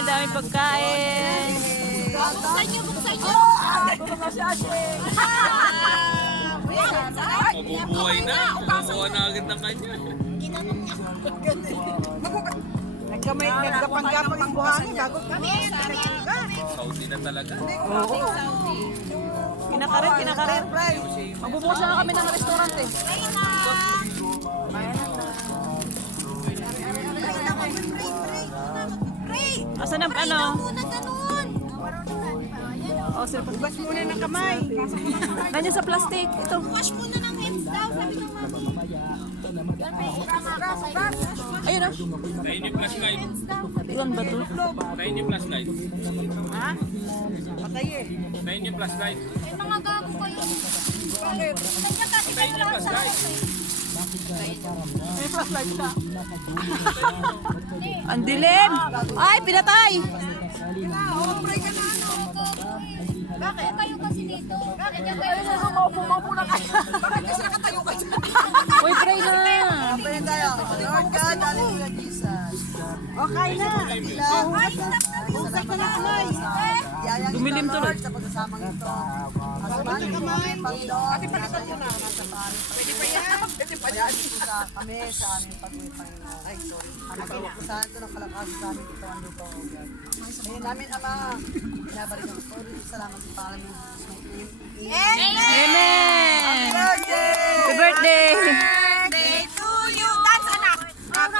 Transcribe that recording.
Daming pagkain. Buksan niyo, buksan niyo. Mabubuhay na. Makuha na agad ng kanya. Nagkapanggapang ang buhangin bago kami. Saudi na talaga. Kinakarir. Magbubukas na kami ng restaurant eh. Asan ang ano? Oh, sir, Bukas muna ng kamay. nandiyan sa plastic. Ito. Wash muna ng hands daw, sabi ng mami. Ayun oh. Tayin yung flashlight. Ilan ba to? Tayin yung flashlight. Ha? Patay eh. Tayin yung flashlight. May mga gago kayo. Bakit? Kanya kasi Tayin yung flashlight. May flashlight ka. Ang dilim. Ay, pinatay. Bakit? Kayo kasi dito. Bakit yan kayo sa Maupo na kayo. Bakit kasi nakatayo kayo? Uy, pray na. Pray tayo. Lord God, hallelujah, Jesus. Okay na. Usap na ng kamay. Dumilim tuloy. Sa pagkasamang ito. Asamahan mo kami, Panginoon. Ate, palitan mo na. Pwede pa yan? Pwede pa yan? Kami sa aming pag-uwi, Panginoon. Ay, sorry. Ang saan ito ng kalakasan sa aming ito ang lupa, O God. Ngayon namin, Ama, binabalik ang ito. Salamat sa pangalan ng Jesus. Amen. Happy birthday! Happy birthday.